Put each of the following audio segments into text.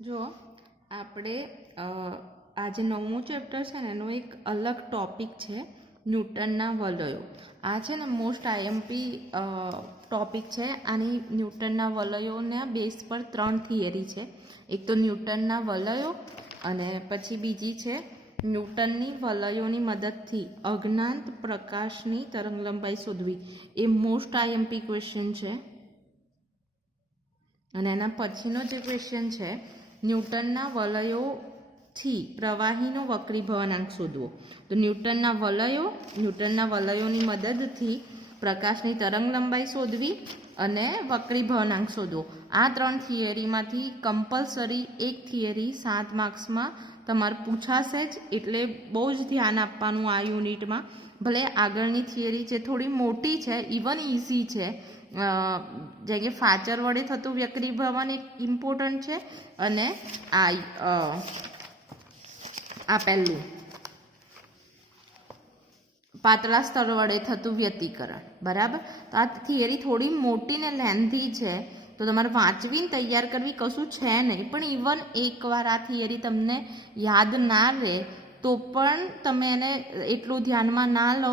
જો આપણે આજે 9મું ચેપ્ટર છે ને એનો એક અલગ ટોપિક છે ન્યૂટનના વલયો. આ છે ને મોસ્ટ આઈએમપી ટોપિક છે. આની ન્યૂટનના વલયોના બેઝ પર 3 થિયરી છે. એક તો ન્યૂટનના વલયો અને પછી બીજી છે ન્યૂટનની વલયોની મદદથી અજ્ઞાત પ્રકાશની તરંગલંબાઈ શોધવી. એ મોસ્ટ આઈએમપી ક્વેશ્ચન છે. અને એના પછીનો જે ક્વેશ્ચન છે ન્યૂટનના વલયોથી પ્રવાહીનો વક્રીભવનાંક શોધવો. તો ન્યૂટનના વલયોની મદદથી પ્રકાશની તરંગલંબાઈ શોધવી અને વક્રીભવનાંક શોધવો. આ 3 થિયરીમાંથી કમ્પલસરી એક થિયરી 7 માર્ક્સમાં તમારે પૂછાશે જ, એટલે બહુ જ ધ્યાન આપવાનું આ યુનિટમાં. ભલે આગળની થિયરી છે થોડી મોટી છે, ઇવન ઇઝી છે, જેમ કે ફાચર વડે થતું વક્રીભવન એક ઇમ્પોર્ટન્ટ છે અને આ પહેલું પાતળા સ્તર વડે થતું વ્યતિકરણ. બરાબર. તો આ થિયરી થોડી મોટી ને લેન્થી છે, તો તમારે વાંચવીને તૈયાર કરવી કશું છે નહીં. પણ ઇવન એકવાર આ થિયરી તમને યાદ ના રહે તો પણ તમે એને એટલું ધ્યાનમાં ના લો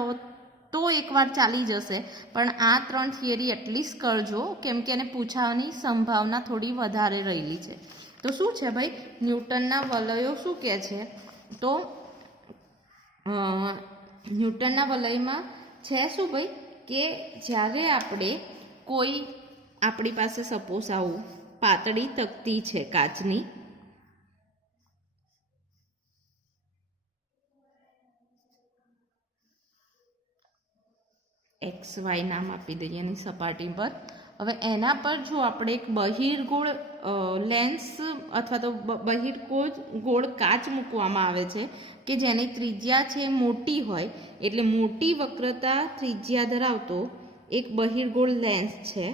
તો એકવાર ચાલી જશે. પણ આ 3 થિયરી એટલીસ્ટ કરજો, કેમ કે એને પૂછવાની સંભાવના થોડી વધારે રહેલી છે. તો શું છે ભાઈ, ન્યૂટનના વલયો શું કહે છે? તો ન્યૂટનના વલયમાં છે શું ભાઈ કે જ્યારે આપણે કોઈ આપણી પાસે સપોઝ આવું પાતળી તકતી છે કાચની, XY નામ આપી દઈએ એની સપાટી પર. હવે એના પર જો આપણે એક બહિર્ગોળ લેન્સ અથવા તો બહિર્ગોળ કાચ મૂકવામાં આવે છે કે જેની ત્રિજ્યા છે મોટી હોય, એટલે મોટી વક્રતા ત્રિજ્યા ધરાવતો એક બહિર્ગોળ લેન્સ છે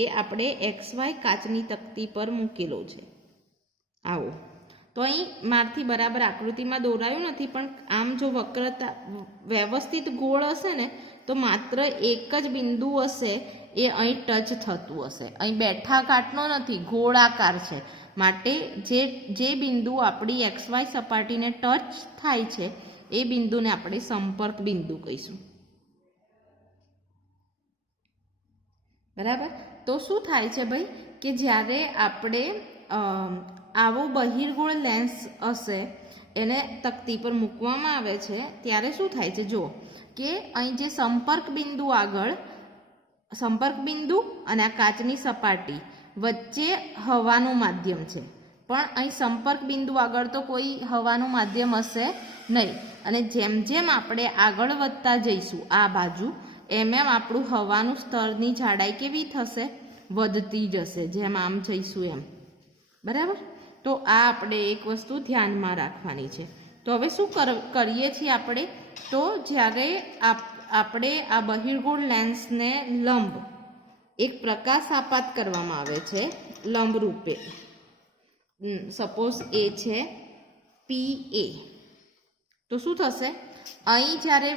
એ આપણે XY કાચની તકતી પર મૂકેલો છે. આવો તો અહીં મારથી બરાબર આકૃતિમાં દોરાયું નથી, પણ આમ જો વક્રતા વ્યવસ્થિત ગોળ હશે ને તો માત્ર એક જ બિંદુ હશે એ અહીં ટચ થતું હશે. અહીં બેઠા કાટનો નથી, ગોળાકાર છે. માટે જે બિંદુ આપણી XY સપાટીને ટચ થાય છે એ બિંદુને આપણે સંપર્ક બિંદુ કહીશું. બરાબર. તો શું થાય છે ભાઈ કે જ્યારે આપણે આવો બહિર્ગોળ લેન્સ હશે એને તકતી પર મૂકવામાં આવે છે ત્યારે શું થાય છે, જો કે અહીં જે સંપર્ક બિંદુ અને આ કાચની સપાટી વચ્ચે હવાનું માધ્યમ છે. પણ અહીં સંપર્ક બિંદુ આગળ તો કોઈ હવાનું માધ્યમ હશે નહીં. અને જેમ જેમ આપણે આગળ વધતા જઈશું આ બાજુ, એમ આપણું હવાનું સ્તરની જાડાઈ કેવી થશે, વધતી જશે જેમ આમ જઈશું એમ. બરાબર. તો આ આપણે એક વસ્તુ ધ્યાનમાં રાખવાની છે. તો હવે શું કરીએ છીએ આપણે, તો જ્યારે આપણે આ બહિર્ગોળ લેન્સને લંબ એક પ્રકાશ આપાત કરવામાં આવે છે લંબ રૂપે. સપોઝ એ છે PA. તો શું થશે, અહીં જ્યારે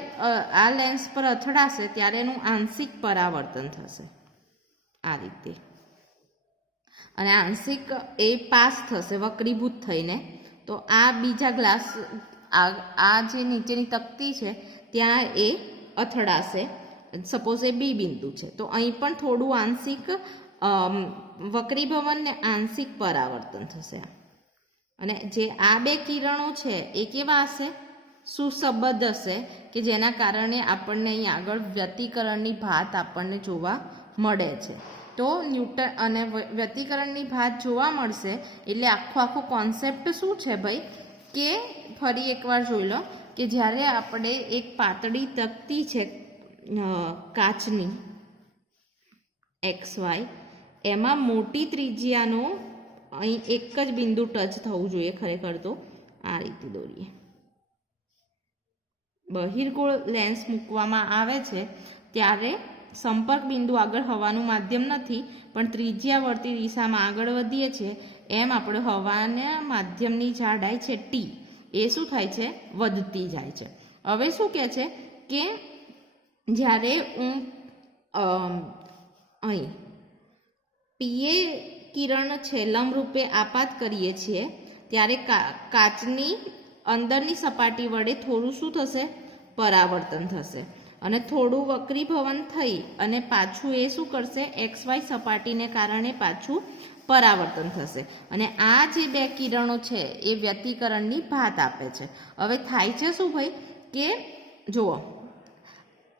આ લેન્સ પર અથડાશે ત્યારે એનું આંશિક પરાવર્તન થશે આ રીતે, અને આંશિક એ પાસ થશે વક્રીભૂત થઈને. તો આ બીજા ગ્લાસ આ જે નીચેની તકતી છે ત્યાં એ અથડાશે. સપોઝ એ બી બિંદુ છે, તો અહીં પણ થોડું આંશિક વક્રીભવન ને આંશિક પરાવર્તન થશે. અને જે આ બે કિરણો છે એ કેવા હશે, સુસંબદ્ધ હશે, કે જેના કારણે આપણને અહીં આગળ વ્યતિકરણની ભાત આપણને જોવા મળે છે. તો ન્યૂટન અને વ્યતિકરણની ભાત જોવા મળશે એટલે આખો કોન્સેપ્ટ શું છે ભાઈ કે ફરી એકવાર જોઈ લો કે જ્યારે આપણે એક પાતળી તકતી છે કાચની XY, એમાં મોટી ત્રિજ્યાનો અહીં એક જ બિંદુ ટચ થવું જોઈએ. ખરેખર તો આ રીતે દોરીએ. બહિર્ગોળ લેન્સ મૂકવામાં આવે છે ત્યારે સંપર્ક બિંદુ આગળ હવાનું માધ્યમ નથી, પણ ત્રિજ્યાવર્તી દિશામાં આગળ વધીએ છીએ એમ આપણે હવાના માધ્યમની જાડાઈ છે T, એ શું થાય છે, વધતી જાય છે. હવે શું કહે છે કે જ્યારે હું અહીં PA કિરણ છે લંબરૂપે આપાત કરીએ છીએ ત્યારે કાચની અંદરની સપાટી વડે થોડું શું થશે? પરાવર્તન થશે અને થોડું વક્રીભવન થઈ અને પાછું એ શું કરશે? XY સપાટીને કારણે પાછું પરાવર્તન થશે અને આ જે બે કિરણો છે એ વ્યતિકરણની ભાત આપે છે. હવે થાય છે શું ભાઈ કે જુઓ,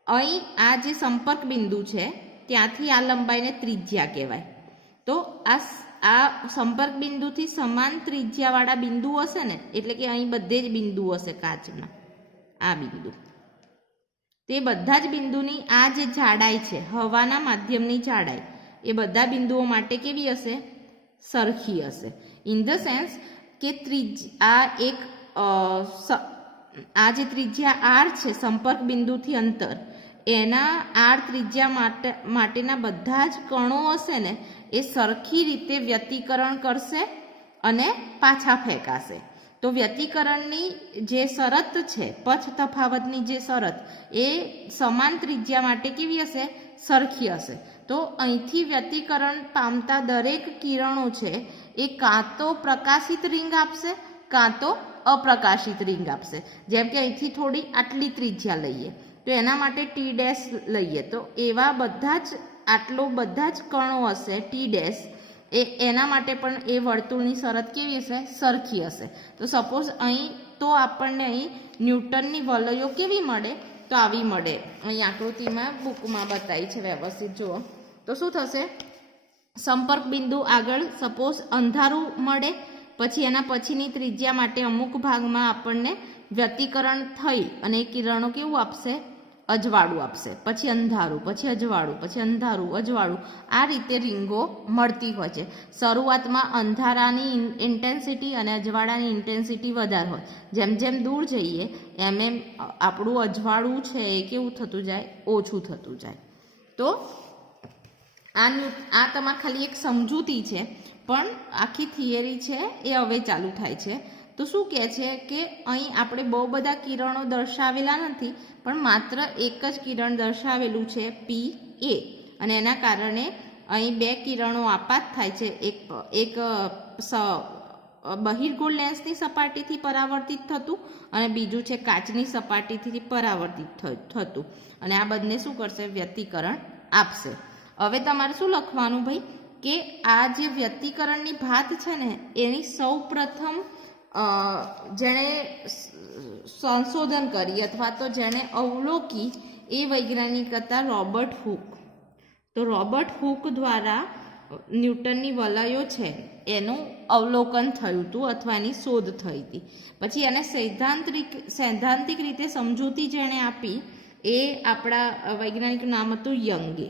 અહીં આ જે સંપર્ક બિંદુ છે ત્યાંથી આ લંબાઈને ત્રિજ્યા કહેવાય. તો આ સંપર્ક બિંદુથી સમાન ત્રિજ્યાવાળા બિંદુ હશે ને, એટલે કે અહીં બધે જ બિંદુ હશે કાચના, આ બિંદુ, તે બધા જ બિંદુની આ જે જાડાઈ છે હવાના માધ્યમની જાડાઈ એ બધા બિંદુઓ માટે કેવી હશે? સરખી હશે. ઇન ધ સેન્સ કે આ જે ત્રિજ્યા R છે સંપર્ક બિંદુથી અંતર, એના R ત્રિજ્યા માટેના બધા જ કણો હશે ને એ સરખી રીતે વ્યતિકરણ કરશે અને પાછા ફેંકાશે. તો વ્યતિકરણની જે શરત છે, પથ તફાવતની જે શરત, એ સમાન ત્રિજ્યા માટે કેવી હશે? સરખી હશે. તો અહીંથી વ્યતિકરણ પામતા દરેક કિરણો છે એ કાં તો પ્રકાશિત રીંગ આપશે કાં તો અપ્રકાશિત રીંગ આપશે. જેમ કે અહીંથી થોડી આટલી ત્રિજ્યા લઈએ તો એના માટે T' લઈએ, તો એવા બધા જ કણો હશે T' એના માટે પણ એ વર્તુળની શરત કેવી હશે? સરખી હશે. તો સપોઝ અહીં તો આપણને અહીં ન્યૂટનની વલયો કેવી મળે? તો આવી મળે. અહીં આકૃતિમાં બુકમાં બતાવી છે વ્યવસ્થિત જુઓ. તો શું થશે? સંપર્ક બિંદુ આગળ સપોઝ અંધારું મળે, પછી એના પછીની ત્રિજ્યા માટે અમુક ભાગમાં આપણને વ્યતિકરણ થઈ અને એ કિરણો કેવું આપશે? અજવાળું આપશે. પછી અંધારું, પછી અજવાળું, પછી અંધારું, અજવાળું, આ રીતે રીંગો મળતી હોય છે. શરૂઆતમાં અંધારાની ઇન્ટેન્સિટી અને અજવાળાની ઇન્ટેન્સિટી વધારે હોય. જેમ જેમ દૂર જઈએ એમ એમ આપણું અજવાળું છે એ કેવું થતું જાય? ઓછું થતું જાય. તો આ તમારે ખાલી એક સમજૂતી છે, પણ આખી થિયરી છે એ હવે ચાલુ થાય છે. તો શું કહે છે કે અહીં આપણે બહુ બધા કિરણો દર્શાવેલા નથી, પણ માત્ર એક જ કિરણ દર્શાવેલું છે PA, અને એના કારણે અહીં બે કિરણો આપાત થાય છે. એક બહિર્ગોળ લેન્સની સપાટીથી પરાવર્તિત થતું અને બીજું છે કાચની સપાટીથી પરાવર્તિત થતું, અને આ બંને શું કરશે? વ્યતિકરણ આપશે. હવે તમારે શું લખવાનું ભાઈ કે આ જે વ્યતિકરણની ભાત છે ને એની સૌ પ્રથમ જેણે સંશોધન કરી અથવા તો જેણે અવલોકી એ વૈજ્ઞાનિક હતા રોબર્ટ હૂક. તો રોબર્ટ હૂક દ્વારા ન્યૂટનની વલયો છે એનું અવલોકન થયું હતું અથવા એની શોધ થઈ હતી. પછી એને સૈદ્ધાંતિક રીતે સમજૂતી જેણે આપી એ આપણા વૈજ્ઞાનિકનું નામ હતું યંગે,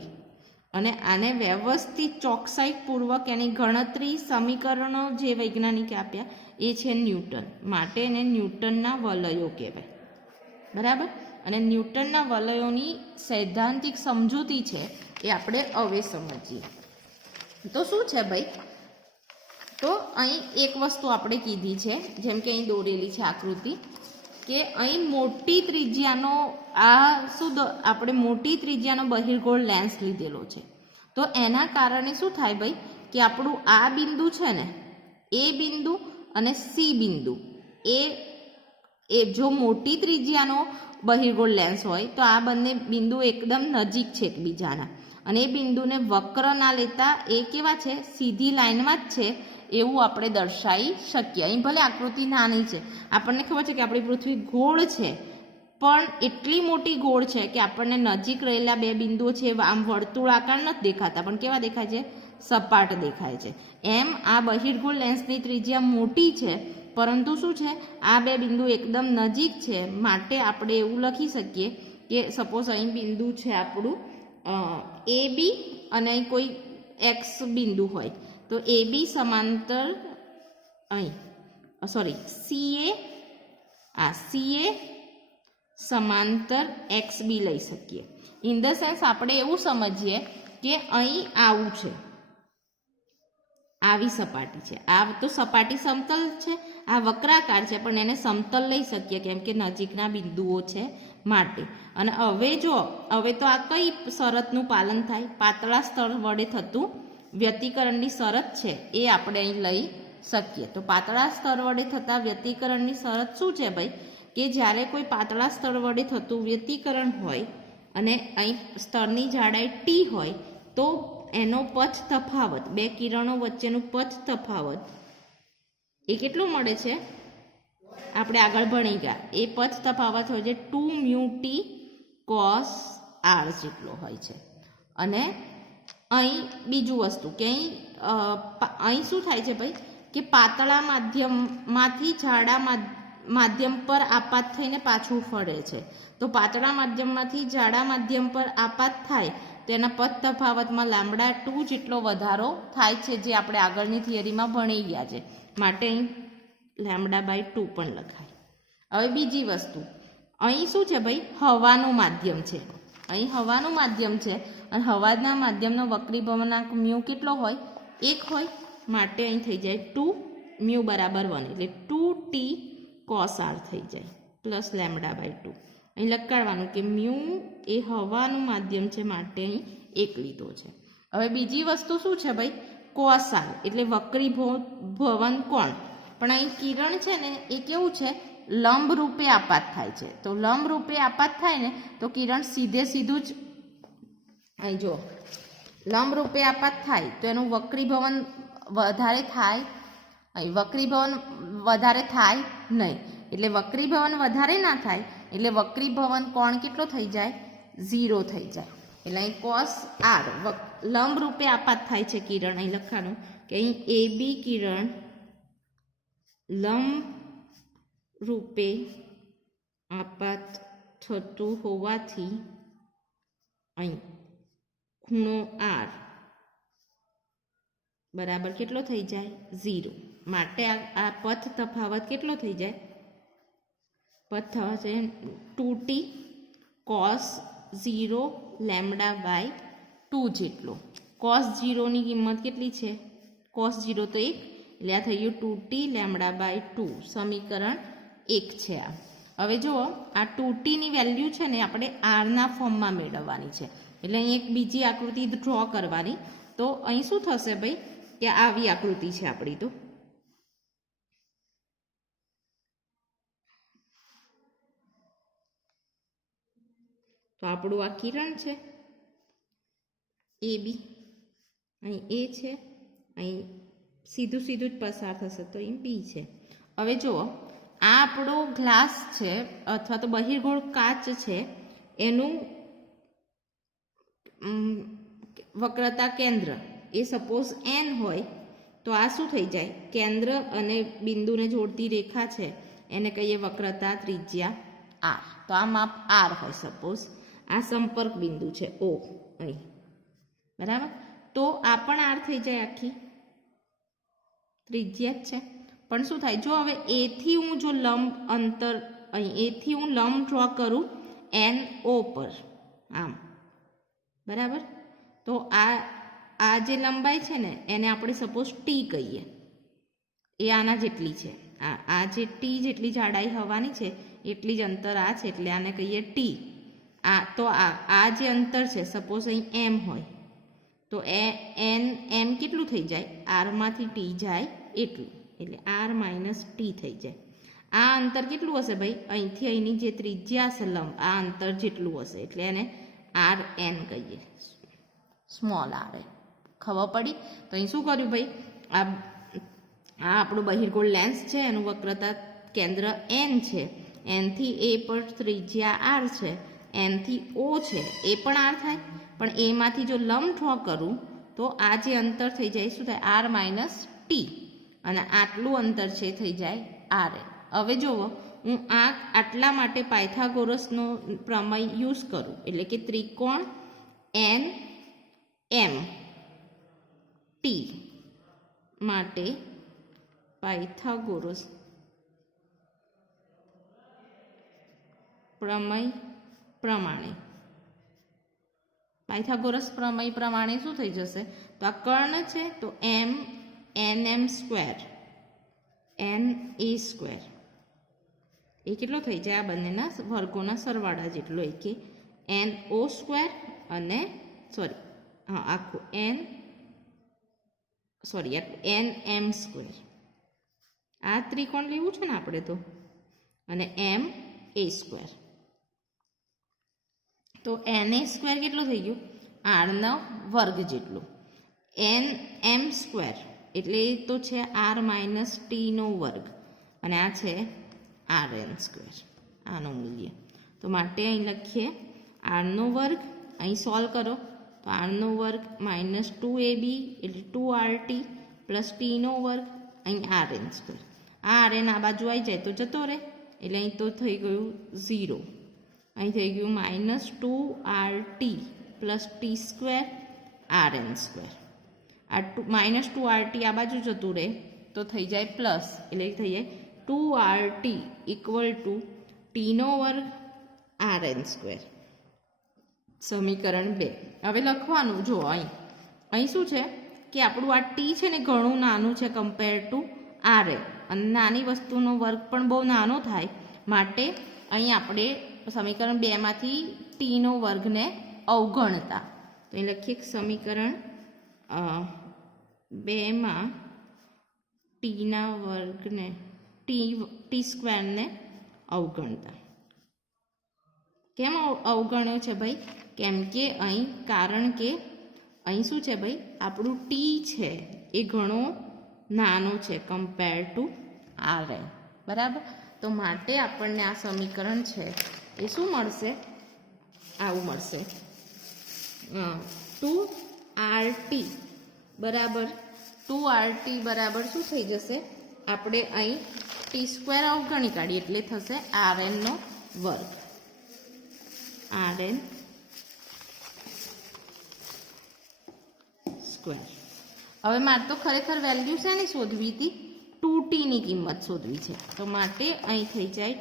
અને આને વ્યવસ્થિત ચોકસાઈપૂર્વક એની ગણતરી સમીકરણો જે વૈજ્ઞાનિકે આપ્યા એ છે ન્યૂટન. માટે એને ન્યૂટનના વલયો કહેવાય. બરાબર? અને ન્યૂટનના વલયોની સૈદ્ધાંતિક સમજૂતી છે એ આપણે હવે સમજીએ. તો શું છે ભાઈ? તો અહીં એક વસ્તુ આપણે કીધી છે, જેમ કે અહીં દોરેલી છે આકૃતિ, કે અહીં મોટી ત્રિજ્યાનો આપણે મોટી ત્રિજ્યાનો બહિર્ગોળ લેન્સ લીધેલો છે. તો એના કારણે શું થાય ભાઈ કે આપણું આ બિંદુ છે ને, એ બિંદુ અને C બિંદુ એ જો મોટી ત્રિજ્યાનો બહિર્ગોળ લેન્સ હોય તો આ બંને બિંદુ એકદમ નજીક છે એકબીજાના, અને એ બિંદુને વક્ર ના લેતા એ કેવા છે? સીધી લાઈનમાં જ છે એવું આપણે દર્શાવી શકીએ. અહીં ભલે આકૃતિ નાની છે, આપણને ખબર છે કે આપણી પૃથ્વી ગોળ છે, પણ એટલી મોટી ગોળ છે કે આપણને નજીક રહેલા બે બિંદુઓ છે આમ વર્તુળાકાર નથી દેખાતા, પણ કેવા દેખાય છે? સપાટ દેખાય છે. એમ આ બહિર્ગોળ લેન્સની ત્રિજ્યા મોટી છે, પરંતુ શું છે? આ બે બિંદુ એકદમ નજીક છે, માટે આપણે એવું લખી શકીએ કે સપોઝ અહીં બિંદુ છે આપણું AB અને અહીં કોઈ X બિંદુ હોય તો AB સમાંતર અહીં CA સમાંતર XB લઈ શકીએ. ઇન ધ સેન્સ આપણે એવું સમજીએ કે અહીં આવું છે, આવી સપાટી છે, આ તો સપાટી સમતલ છે, આ વક્રાકાર છે, પણ એને સમતલ લઈ શકીએ કેમ કે નજીકના બિંદુઓ છે માટે. અને હવે તો આ કઈ શરતનું પાલન થાય? પાતળા સ્તર વડે થતું વ્યતિકરણની શરત છે એ આપણે અહીં લઈ શકીએ. તો પાતળા સ્તર વડે થતા વ્યતિકરણની શરત શું છે ભાઈ? કે જ્યારે કોઈ પાતળા સ્તર વડે થતું વ્યતિકરણ હોય અને અહીં સ્તરની જાડાઈ ટી હોય તો એનો પથ તફાવત, બે કિરણો વચ્ચેનું પથ તફાવત એ કેટલું મળે છે? આપણે આગળ ભણી ગયા એ પથ તફાવત હોય છે 2μt cos r જેટલો હોય છે. અને અહીં બીજું વસ્તુ કે અહીં શું થાય છે ભાઈ કે પાતળા માધ્યમમાંથી જાડા માધ્યમ પર આપાત થઈને પાછું ફરે છે. તો પાતળા માધ્યમમાંથી જાડા માધ્યમ પર આપાત થાય તો એના પથ તફાવતમાં λ2 જેટલો વધારો થાય છે, જે આપણે આગળની થિયરીમાં ભણી ગયા છે. માટે અહીં λ/2 પણ લખાય. હવે બીજી વસ્તુ, અહીં શું છે ભાઈ? હવાનું માધ્યમ છે. અહીં હવાનું માધ્યમ છે અને હવાના માધ્યમનો વક્રીભવનાંક મ્યુ કેટલો હોય? 1 હોય. માટે અહીં થઈ જાય 2 મ્યુ બરાબર 1 એટલે 2t cos r થઈ જાય પ્લસ λ/2. અહીં લખાડવાનું કે મ્યુ એ હવાનું માધ્યમ છે માટે અહીં 1 લીધો છે. હવે બીજી વસ્તુ શું છે ભાઈ? cos r એટલે વક્રીભવન કોણ. પણ અહીં કિરણ છે ને એ કેવું છે? લંબ રૂપે આપાત થાય છે. તો લંબ રૂપે આપાત થાય ને તો કિરણ સીધું જ અહીં જો લંબ રૂપે આપાત થાય તો એનું વક્રીભવન વધારે થાય. અહીં વક્રીભવન વધારે થાય નહીં. એટલે વક્રીભવન વધારે ના થાય એટલે વક્રીભવન કોણ કેટલો થઈ જાય? 0 થઈ જાય. એટલે અહીં cos r લંબ રૂપે આપાત થાય છે કિરણ. અહીં લખવાનું કે અહીં AB કિરણ લંબ રૂપે આપાત થતું હોવાથી અહીં ખૂણો r બરાબર કેટલો થઈ જાય? 0. માટે આ પથ તફાવત કેટલો થઈ જાય? પથ તફાવત છે 2t cos 0 λ/2 જેટલો. cos 0 ની કિંમત કેટલી છે? cos 0 તો 1 એટલે આ થઈ ગયું 2t λ/2. સમીકરણ 1 છે આ. હવે જુઓ આ 2t ની વેલ્યુ છે ને આપણે આરના ફોર્મમાં મેળવવાની છે. એટલે અહીં એક બીજી આકૃતિ ડ્રો કરવાની. તો અહીં શું થશે ભાઈ કે આવી આકૃતિ છે આપણી. તો આપણું આ કિરણ છે AB, અહીં A છે, અહીં સીધું જ પસાર થશે તો અહીં B છે. હવે જુઓ આ આપણો ગ્લાસ છે અથવા તો બહિર્ગોળ કાચ છે, એનું વક્રતા કેન્દ્ર એ સપોઝ n હોય તો આ શું થઈ જાય? કેન્દ્ર અને બિંદુને જોડતી રેખા છે એને કહીએ વક્રતા ત્રિજ્યા r. તો આ માપ r હોય સપોઝ. આ સંપર્ક બિંદુ છે O અહીં, બરાબર. તો આ પણ r થઈ જાય, આખી ત્રિજ્યા જ છે. પણ શું થાય? જો હવે A થી હું જો લંબ અંતર અહીં A થી હું લંબ ડ્રો કરું NO પર આમ, બરાબર. તો આ જે લંબાઈ છે ને એને આપણે સપોઝ t કહીએ. એ આના જેટલી છે. આ જે t જેટલી જાડાઈ હવાની છે એટલી જ અંતર આ છે એટલે આને કહીએ t. તો આ જે અંતર છે સપોઝ અહીં m હોય તો m કેટલું થઈ જાય? r માંથી t જાય એટલું, એટલે r - t થઈ જાય. આ અંતર કેટલું હશે ભાઈ? અહીંથી અહીંની જે ત્રિજ્યા હશે લંબ આ અંતર જેટલું હશે એટલે એને rn કહીએ, સ્મોલ r. ખબર પડી? તો અહીં શું કર્યું ભાઈ? આ આપણું બહિર્ગોળ લેન્સ છે એનું વક્રતા કેન્દ્ર n છે, n થી A પર ત્રિજ્યા r છે, n થી O છે એ પણ r થાય. પણ એમાંથી જો લંબ ડ્રો કરું તો આ જે અંતર થઈ જાય શું થાય? r - t. અને આટલું અંતર છે થઈ જાય rn. હવે જુઓ હું આટલા માટે પાયથાગોરસનો પ્રમેય યુઝ કરું એટલે કે ત્રિકોણ NMT માટે પાયથાગોરસ પ્રમેય પ્રમાણે શું થઈ જશે? તો આ કર્ણ છે તો NM² NA² એ કેટલો થઈ જાય? આ બંનેના વર્ગોના સરવાળા જેટલો, એ કે NO² અને આખું સોરી એન એમ સ્ક્વેર, આ ત્રિકોણ લેવું છે ને આપણે તો, અને એમ એ સ્ક્વેર. તો એન એ સ્ક્વેર કેટલું થઈ ગયું? આરનો વર્ગ જેટલું. એન એમ સ્ક્વેર એટલે એ તો છે આર માઇનસ ટીનો વર્ગ, અને આ છે આર એન સ્ક્વેર, આનું મૂલ્ય. તો માટે અહીં લખીએ આરનો વર્ગ, અહીં સોલ્વ કરો તો આરનો વર્ગ માઇનસ 2ab એટલે 2rt પ્લસ ટીનો વર્ગ, અહીં આર એન સ્ક્વેર. આ આર એન આ બાજુ આવી જાય તો જતો રહે, એટલે અહીં તો થઈ ગયું 0. અહીં થઈ ગયું minus 2rt plus t square r n square. આ માઇનસ 2rt આ બાજુ જતું રહે તો થઈ જાય પ્લસ, એટલે થઈ જાય 2rt ઇક્વલ ટુ ટીનો વર્ગ આર એન સ્ક્વેર. સમીકરણ 2. હવે લખવાનું જો અહીં શું છે કે આપણું આ ટી છે ને ઘણું નાનું છે કમ્પેર ટુ આર એન, અને નાની વસ્તુનો વર્ગ પણ બહુ નાનો થાય, માટે અહીં આપણે સમીકરણ 2માંથી ટીનો વર્ગને અવગણતા. તો અહીં લખીએ સમીકરણ 2માં ટીના વર્ગને ટી સ્ક્વેરને અવગણતા. કેમ અવગણ્યો છે ભાઈ? કેમ કે અહીં કારણ કે અહીં શું છે ભાઈ, આપણું ટી છે એ ઘણો નાનો છે કમ્પેર ટુ આર એન, બરાબર. તો માટે આપણને આ સમીકરણ છે એ શું મળશે? આવું મળશે 2rt બરાબર 2rt બરાબર શું થઈ જશે? આપણે અહીં ટી સ્ક્વેર અવગણી કાઢીએ એટલે થશે આર એનનો વર્ગ, આર એન સ્ક્વેર. હવે મારે તો ખરેખર વેલ્યુ છે ને શોધવી હતી, 2tની કિંમત શોધવી છે, તો માટે અહીં થઈ જાય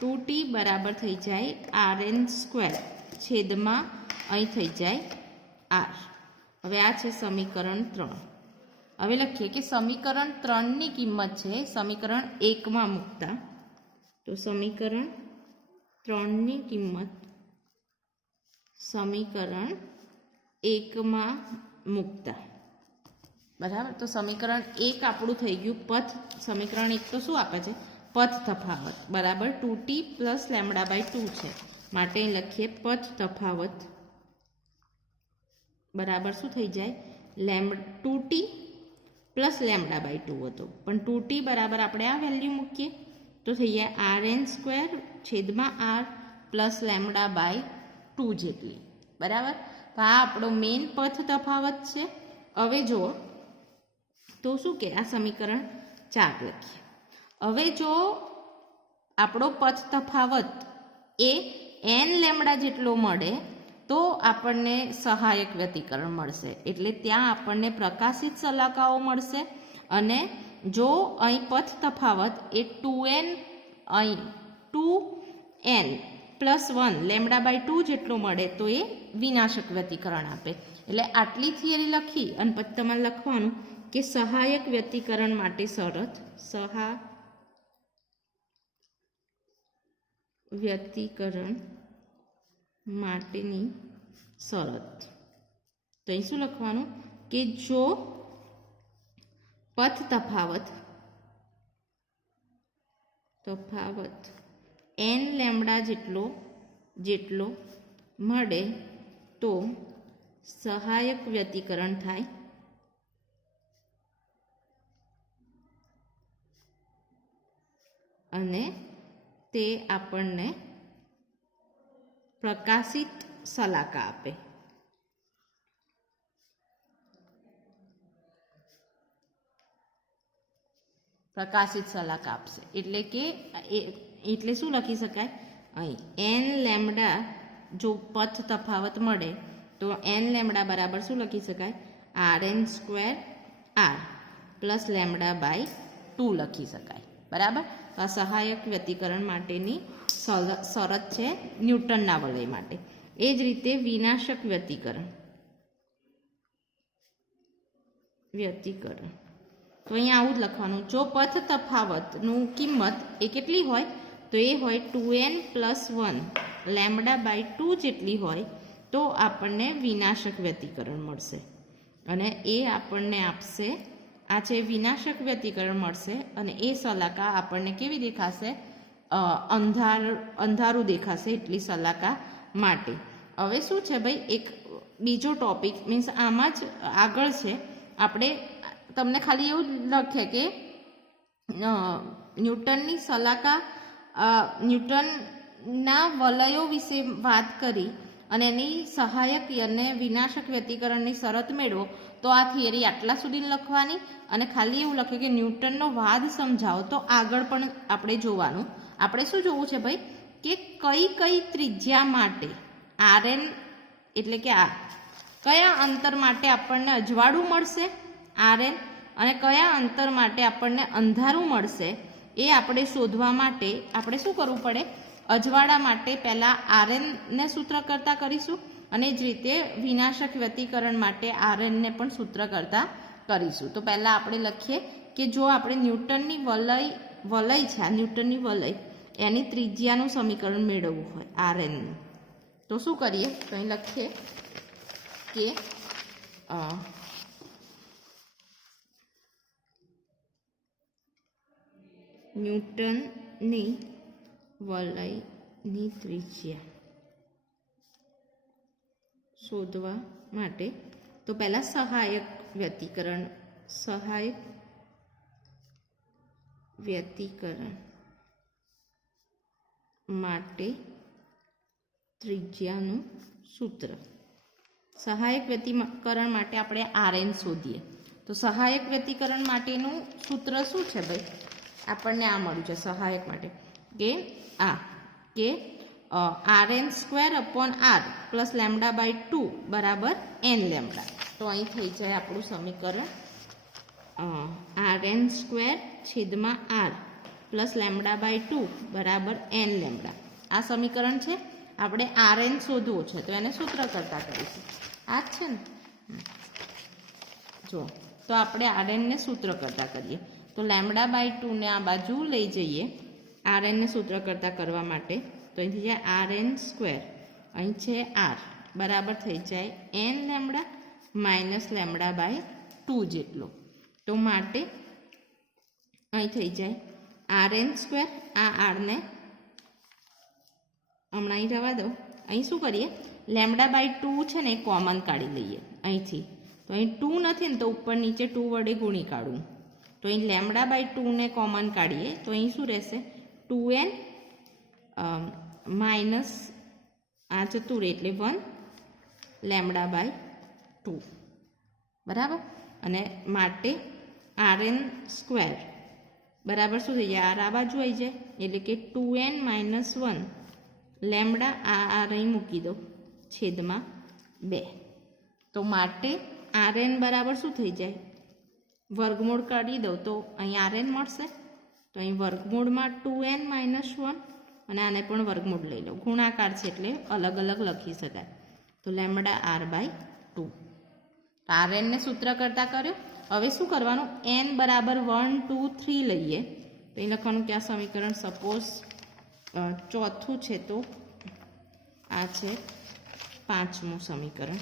2t બરાબર થઈ જાય આર એન સ્ક્વેર છેદમાં અહીં થઈ જાય આર. હવે આ છે સમીકરણ 3. હવે લખીએ કે સમીકરણ 3ની કિંમત છે સમીકરણ 1માં મૂકતા. તો સમીકરણ 3ની કિંમત સમીકરણ 1માં મૂકતા, બરાબર. તો સમીકરણ 1 આપણું થઈ ગયું પથ. સમીકરણ 1 તો શું આપે છે? પથ તફાવત બરાબર 2t પ્લસ લેમડા બાય 2 છે, માટે લખીએ પથ તફાવત બરાબર શું થઈ જાય? 2t પ્લસ લેમડા બાય 2 હતો, પણ 2t બરાબર આપણે આ વેલ્યુ મૂકીએ તો થઈ જાય આર એન સ્ક્વેર છેદમાં આર પ્લસ લેમડા બાય 2 જેટલી, બરાબર. તો આ આપણો મેઇન પથ તફાવત છે. હવે જુઓ તો શું કે આ સમીકરણ 4 લખીએ. હવે જો આપણો પથ તફાવત એ એન લેમડા જેટલો મળે તો આપણને સહાયક વ્યતિકરણ મળશે, એટલે ત્યાં આપણને પ્રકાશિત શલાકાઓ મળશે. અને જો અહીં પથ તફાવત એ 2n અહીં 2n પ્લસ 1 લેમડા બાય 2 જેટલો મળે તો એ વિનાશક વ્યતિકરણ આપે. એટલે આટલી થિયરી લખી અને પછી તમારે લખવાનું કે સહાયક વ્યતિકરણ માટે શરત, વ્યતિકરણ માટેની શરત. તો અહીં શું લખવાનું કે જો પથ તફાવત n લેમડા જેટલો મળે તો સહાયક વ્યતિકરણ થાય, અને તે આપણને પ્રકાશિત શલાકા આપે. પ્રકાશિત શલાકા આપશે એટલે કે એટલે શું લખી શકાય? અહીં n લેમડા જો પથ તફાવત મળે તો n લેમડા બરાબર શું લખી શકાય? R n square r plus lambda by 2 લખી શકાય, બરાબર. તો આ સહાયક વ્યતિકરણ માટેની શરત છે ન્યૂટનના વલય માટે. એ જ રીતે વિનાશક વ્યતિકરણ તો અહીંયા આવું જ લખવાનું. જો પથ તફાવતનું કિંમત એ કેટલી હોય તો એ હોય 2n પ્લસ 1 લેમડા બાય 2 જેટલી હોય તો આપણને વિનાશક વ્યતિકરણ મળશે. અને એ આપણને આપશે, આ છે વિનાશક વ્યતિકરણ મળશે અને એ શલાકા આપણને કેવી દેખાશે? અંધારું દેખાશે એટલી શલાકા માટે. હવે શું છે ભાઈ, એક બીજો ટોપિક મીન્સ આમાં જ આગળ છે. આપણે તમને ખાલી એવું લખે કે ન્યૂટનની શલાકા, ન્યૂટનના વલયો વિશે વાત કરી અને એની સહાયક અને વિનાશક વ્યતિકરણની શરત મેળવો, તો આ થિયરી આટલા સુધી લખવાની અને ખાલી એવું લખે કે ન્યૂટનનો વાદ સમજાવો, તો આગળ પણ આપણે જોવાનું. આપણે શું જોવું છે ભાઈ કે કઈ કઈ ત્રિજ્યા માટે RN એટલે કે આ કયા અંતર માટે આપણને અજવાળું મળશે RN અને કયા અંતર માટે આપણને અંધારું મળશે, એ આપણે શોધવા માટે આપણે શું કરવું પડે? અજવાળા માટે પહેલાં RNને સૂત્ર કરતા કરીશું અને જ રીતે વિનાશક વ્યતિકરણ માટે RNને પણ સૂત્ર કરતા કરીશું. તો પહેલાં આપણે લખીએ કે જો આપણે ન્યૂટનની વલય છે, આ ન્યૂટનની વલય એની ત્રિજ્યાનું સમીકરણ મેળવવું હોય RNનું, તો શું કરીએ? તો અહીં લખીએ કે ન્યૂટનની વલયની ત્રિજ્યા શોધવા માટે તો પહેલાં સહાયક વ્યતિકરણ માટે ત્રિજ્યાનું સૂત્ર. સહાયક વ્યતિકરણ માટે આપણે RN શોધીએ. તો સહાયક વ્યતિકરણ માટેનું સૂત્ર શું છે ભાઈ? આપણને આ મળ્યું છે સહાયક માટે કે RN² પ્લસ λ/2 બરાબર n લેમ્બડા. તો અહીં થઈ જાય આપણું સમીકરણ RN² પ્લસ λ/2 બરાબર n લેમ્બડા. આ સમીકરણ છે. આપણે RN શોધવો છે તો એને સૂત્ર કરતા કરીશું. આ જ છે ને? જો તો આપણે RNને સૂત્ર કરતા કરીએ તો λ/2 ને આ બાજુ લઈ જઈએ RNને સૂત્ર કરતા કરવા માટે. તો અહીંથી જાય RN², અહીં છે R બરાબર થઈ જાય n લેમ્બડા માઇનસ λ/2 જેટલો. તો માટે અહીં થઈ જાય RN², આ Rને હમણાં અહીં રવા દો. અહીં શું કરીએ? λ/2 છે ને એ કોમન કાઢી લઈએ અહીંથી. તો અહીં 2 નથી ને તો ઉપર નીચે 2 વડે ગુણી કાઢવું. તો અહીં λ/2 ને કોમન કાઢીએ તો અહીં શું રહેશે? 2n માઇનસ આ જતું રહે એટલે 1 λ/2 બરાબર. અને માટે RN² બરાબર શું થઈ જાય? આ બાજુ આવી જાય એટલે કે 2n માઇનસ 1 લેમ્બડા આ અહીં મૂકી દો છેદમાં 2. તો માટે RN બરાબર શું થઈ જાય? વર્ગમૂળ કાઢી દઉં તો અહીં RN મળશે. તો અહીં વર્ગમૂળમાં 2n માઇનસ 1 અને આને પણ વર્ગમૂળ લઈ લો. ગુણાકાર છે એટલે અલગ અલગ લખી શકાય. તો λR/2. તો RNને સૂત્ર કરતા કર્યો. હવે શું કરવાનું? n બરાબર 1, 2, 3 લઈએ તો અહીં લખવાનું કે આ સમીકરણ સપોઝ ચોથું છે તો આ છે પાંચમું સમીકરણ,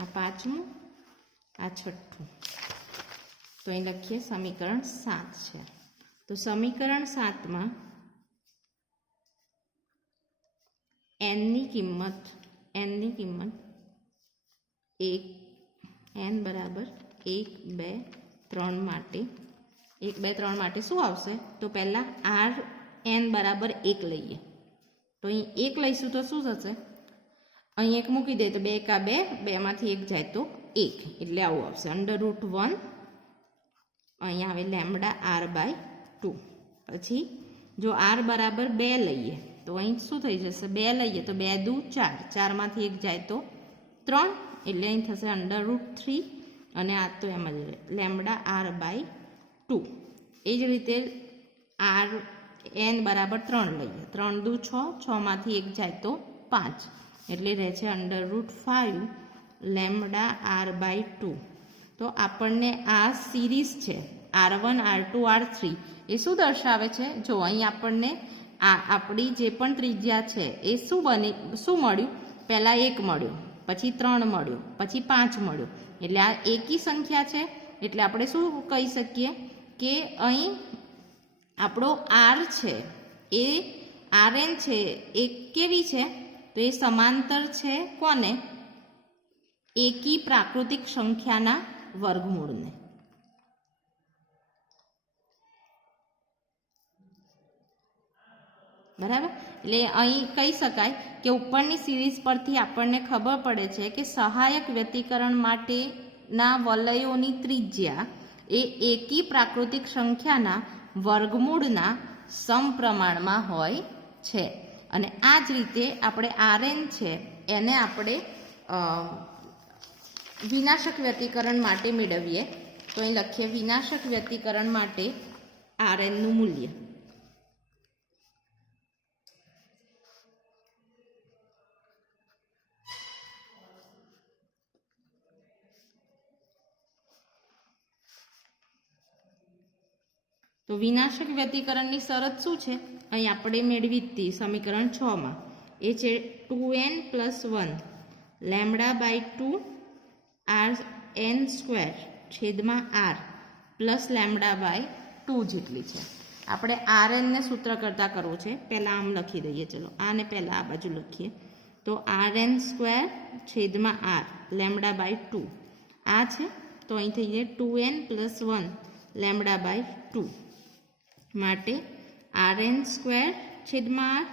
આ પાંચમું, આ છઠ્ઠું. તો અહીં લખીએ સમીકરણ 7 છે. તો સમીકરણ 7માં nની કિંમત n બરાબર 1, 2, 3 માટે 1, 2, 3 માટે શું આવશે? તો પહેલાં Rn બરાબર 1 લઈએ. તો અહીં 1 લઈશું તો શું થશે? અહીં 1 મૂકી દે તો 2 કા 2, 2 માંથી 1 જાય તો 1 એટલે આવું આવશે √1. અહીં આવે λR/2. પછી જો R બરાબર 2 લઈએ તો અહીં શું થઈ જશે? 2 લઈએ તો 2 દુ 4, 4 માંથી 1 જાય તો 3 એટલે અહીં થશે √3 અને આ તો એમ જ λR/2. એ જ રીતે n બરાબર 3 લઈએ, 3 દુ 6, 6 માંથી 1 જાય તો 5 એટલે રહે છે √5 λR/2. તો આપણને આ સિરીઝ છે R1, R2, R3 એ શું દર્શાવે છે? જો અહીં આપણને આપણી જે પણ ત્રિજ્યા છે એ શું મળ્યું? પહેલાં 1 મળ્યું પછી 3 મળ્યો, પછી 5 મળ્યો, એટલે આ એકી સંખ્યા છે. એટલે આપણે શું કહી શકીએ કે અહીં આપણો આર છે એ આરએન છે એ કેવી છે, તો એ સમાંતર છે કોને? એકી પ્રાકૃતિક સંખ્યાના વર્ગમૂળને. બરાબર. એટલે અહીં કહી શકાય કે ઉપરની સિરીઝ પરથી આપણને ખબર પડે છે કે સહાયક વ્યતિકરણ માટેના વલયોની ત્રિજ્યા એ એકી પ્રાકૃતિક સંખ્યાના વર્ગમૂળના સમપ્રમાણમાં હોય છે. અને આ જ રીતે આપણે આરએન છે એને આપણે વિનાશક વ્યતિકરણ માટે મેળવીએ. તો અહીં લખીએ વિનાશક વ્યતિકરણ માટે આરએનનું મૂલ્ય. તો વિનાશક વ્યતિકરણની શરત શું છે? અહીં આપણે મેળવી હતી સમીકરણ 6 માં. એ છે 2n + 1 λ/2 rn² છેદમાં r પ્લસ λ/2 જેટલી છે. આપણે rn ને સૂત્ર કરતા કરવું છે. પહેલાં આમ લખી દઈએ. ચલો આને પહેલાં આ બાજુ લખીએ. તો rn² છેદમાં r λ/2 આ છે. તો અહીં થઈ જાય 2n + 1 λ/2 માટે rn² છેદમાં r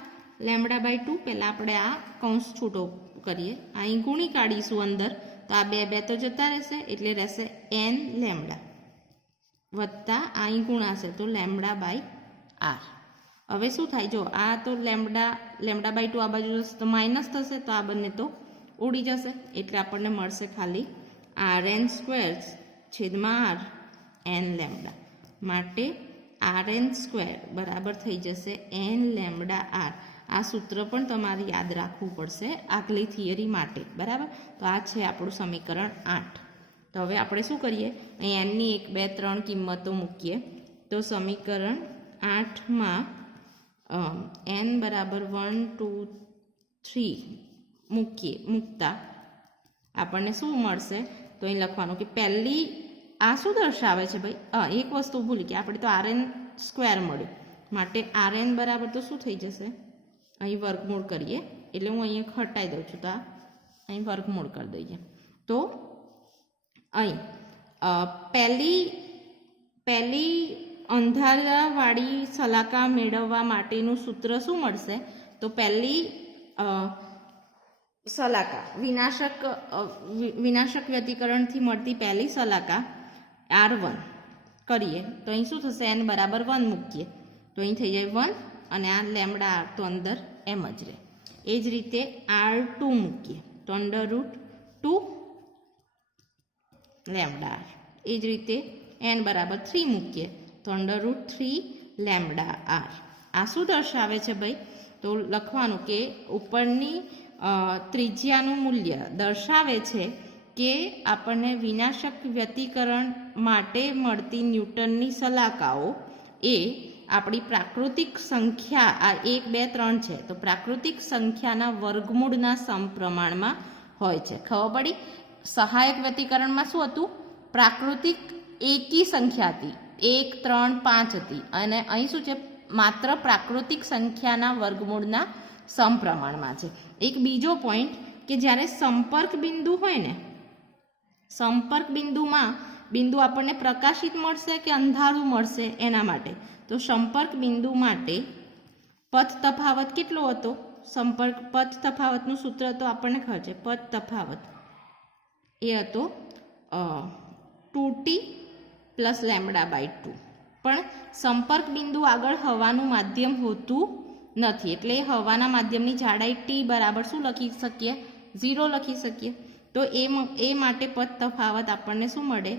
λ/2. પહેલાં આપણે આ કૌંસ છૂટો કરીએ. અહીં ગુણી કાઢીશું અંદર, તો આ 2 2 તો જતા રહેશે, એટલે રહેશે n લેમ્ડા વત્તા અહીં ગુણાશે તો λ/r. હવે શું થાય? જો આ તો λ/2 આ બાજુ જશે તો માઇનસ થશે, તો આ બંને તો ઉડી જશે, એટલે આપણને મળશે ખાલી rn² છેદમાં r n લેમ્ડા માટે rn² બરાબર થઈ જશે n લેમ્ડા r. આ સૂત્ર પણ તમારે યાદ રાખવું પડશે આગલી થિયરી માટે. બરાબર. તો આ છે આપણું સમીકરણ 8. તો હવે આપણે શું કરીએ? અહીં nની 1 2 3 કિંમતો મૂકીએ. તો સમીકરણ 8માં n બરાબર 1 2 3 મૂકતા આપણને શું મળશે? તો અહીં લખવાનું કે પહેલી આ શું દર્શાવે છે ભાઈ? એક વસ્તુ ભૂલી ગયા આપણે, તો rn² મળ્યું માટે rn બરાબર તો શું થઈ જશે? અહીં વર્ગમૂળ કરીએ, એટલે હું અહીંયા હટાવી દઉં છું. તો અહીં વર્ગમૂળ કરી દઈએ. તો અહીં પહેલી અંધારાવાળી સલાકા મેળવવા માટેનું સૂત્ર શું મળશે? તો પહેલી સલાકા વિનાશક વ્યતિકરણથી મળતી પહેલી સલાકા r1 કરીએ તો અહીં શું થશે? n બરાબર 1 મૂકીએ તો અહીં થઈ જાય 1 અને આ લેમ્ડા r તો અંદર એમ જ રહે. એ જ રીતે r2 મૂકીએ તો √2 લેમ્ડા r. એ જ રીતે n બરાબર 3 મૂકીએ તો √3 લેમ્ડા r. આ શું દર્શાવે છે ભાઈ? તો લખવાનું કે ઉપરની ત્રિજ્યાનું મૂલ્ય દર્શાવે છે કે આપણને વિનાશક વ્યતિકરણ માટે મળતી ન્યૂટનની સલાકાઓ એ આપણી પ્રાકૃતિક સંખ્યા આ 1 2 3 છે, તો પ્રાકૃતિક સંખ્યાના વર્ગમૂળના સમપ્રમાણમાં હોય છે. ખબર પડી? સહાયક વ્યતિકરણમાં શું હતું? પ્રાકૃતિક એકી સંખ્યા હતી, 1 3 5 હતી, અને અહીં શું છે? માત્ર પ્રાકૃતિક સંખ્યાના વર્ગમૂળના સમપ્રમાણમાં છે. એક બીજો પોઈન્ટ કે જ્યારે સંપર્ક બિંદુ હોય ને, સંપર્ક બિંદુમાં બિંદુ આપણને પ્રકાશિત મળશે કે અંધારું મળશે એના માટે. તો સંપર્ક બિંદુ માટે પથ તફાવત કેટલો હતો? પથ તફાવતનું સૂત્ર તો આપણને ખબર છે. પથ તફાવત એ હતો 2t + λ/2. પણ સંપર્ક બિંદુ આગળ હવાનું માધ્યમ હોતું નથી, એટલે હવાના માધ્યમની જાડાઈ t બરાબર શું લખી શકીએ? 0 લખી શકીએ. તો એ માટે પથ તફાવત આપણને શું મળે?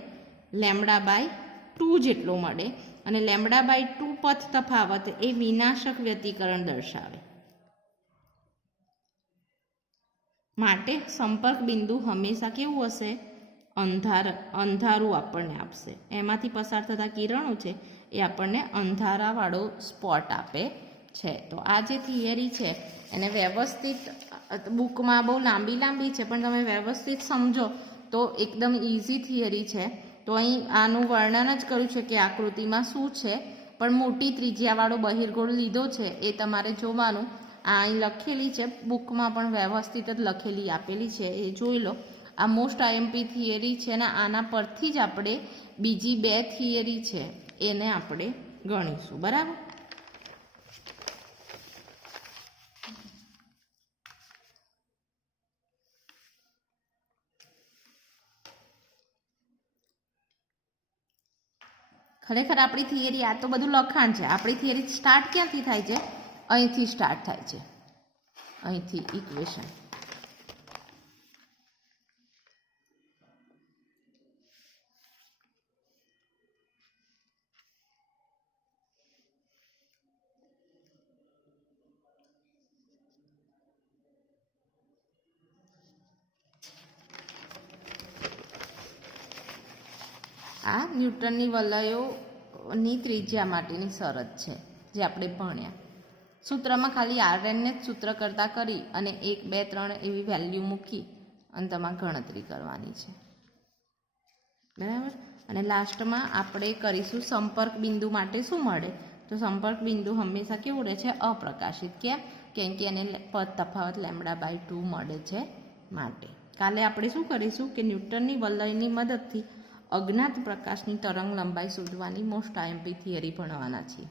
λ/2 જેટલો મળે. અને λ/2 પથ તફાવત એ વિનાશક વ્યતિકરણ દર્શાવે. માટે સંપર્ક બિંદુ હંમેશા કેવું હશે? અંધારું આપણને આપશે. એમાંથી પસાર થતા કિરણો છે એ આપણને અંધારાવાળો સ્પોટ આપે છે. તો આ જે થિયરી છે એને વ્યવસ્થિત બુકમાં બહુ લાંબી લાંબી છે, પણ તમે વ્યવસ્થિત સમજો તો એકદમ ઇઝી થિયરી છે. તો અહીં આનું વર્ણન જ કર્યું છે કે આકૃતિમાં શું છે, પણ મોટી ત્રિજ્યાવાળો બહિર્ગોળ લીધો છે એ તમારે જોવાનું. આ અહીં લખેલી છે, બુકમાં પણ વ્યવસ્થિત જ લખેલી આપેલી છે, એ જોઈ લો. આ મોસ્ટ આઈએમપી થિયરી છે ને આના પરથી જ આપણે બીજી 2 થિયરી છે એને આપણે ગણીશું. બરાબર. ખરેખર આપણી થિયરી આ તો બધું લખાણ છે. આપણી થિયરી સ્ટાર્ટ ક્યાંથી થાય છે? અહીંથી સ્ટાર્ટ થાય છે, અહીંથી ઇક્વેશન. આ ન્યૂટનની વલયોની ત્રિજ્યા માટેની શરત છે જે આપણે ભણ્યા. સૂત્રમાં ખાલી RNને જ સૂત્ર કરતા કરી અને 1 2 3 એવી વેલ્યુ મૂકી અને તમારે ગણતરી કરવાની છે. બરાબર. અને લાસ્ટમાં આપણે કરીશું સંપર્ક બિંદુ માટે શું મળે. તો સંપર્ક બિંદુ હંમેશા કેવું રહે છે? અપ્રકાશિત. કેમ કે એને તફાવત λ/2 મળે છે માટે. કાલે આપણે શું કરીશું કે ન્યૂટનની વલયની મદદથી અજ્ઞાત પ્રકાશની તરંગ લંબાઈ શોધવાની મોસ્ટ આઈએમપી થિયરી ભણવાના છીએ.